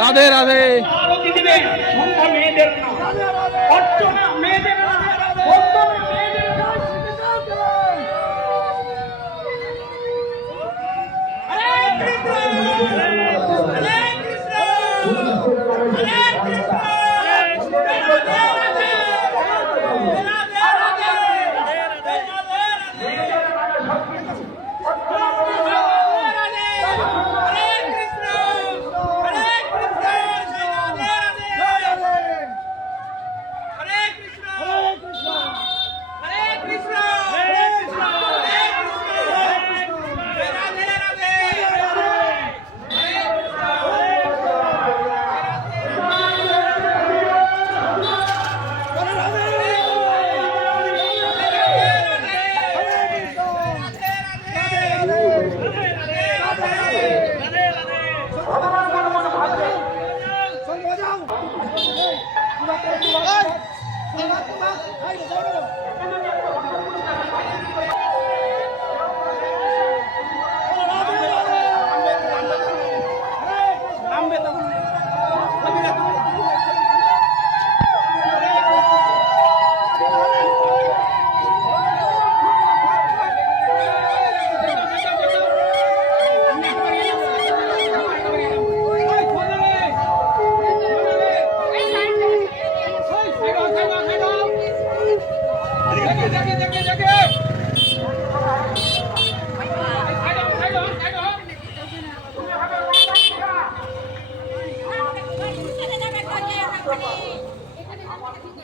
রাধে রাধে। মেয়েদের মেয়েদের নাম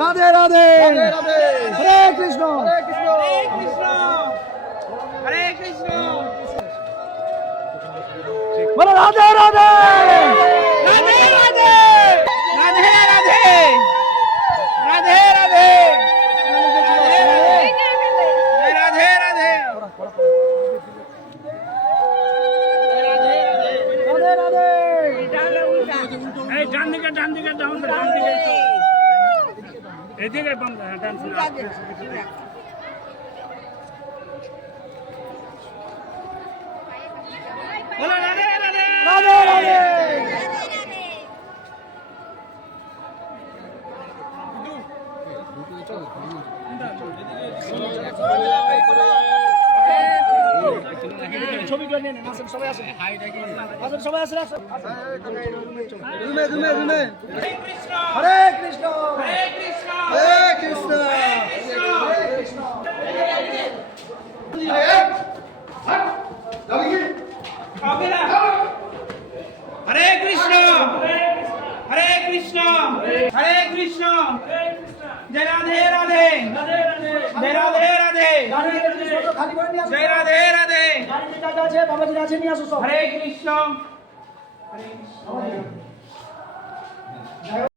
রাধে রাধে। হরে কৃষ্ণ। বলো রাধে রাধে। রাধে রাধে। এই ডান দিকে ডান দিকে ডান ডান দিকে। এদিকে বন্ধ হ্যাঁ, ডান দিকে। বলো রাধে রাধে। রাধে রাধে। ছবিগুলো নিয়ে নেন আসেন সবাই আসেন। আসেন সবাই আসেন হরে কৃষ্ণ হরে কৃষ্ণ হরে কৃষ্ণ হরে কৃষ্ণ। হরে কৃষ্ণ। হরে কৃষ্ণ। জয় রাধে রাধে। জয় রাধে রাধে। জয় রাধে রাধে। হরে সব হরে কৃষ্ণ।